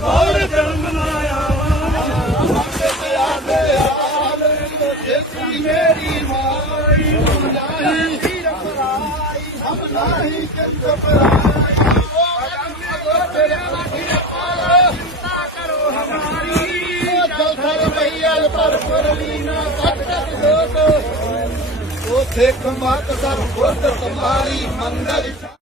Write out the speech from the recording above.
बोल जन्म लाया मेरी माई हम नहीं सिख मत सर खुद तुम्हारी मंगल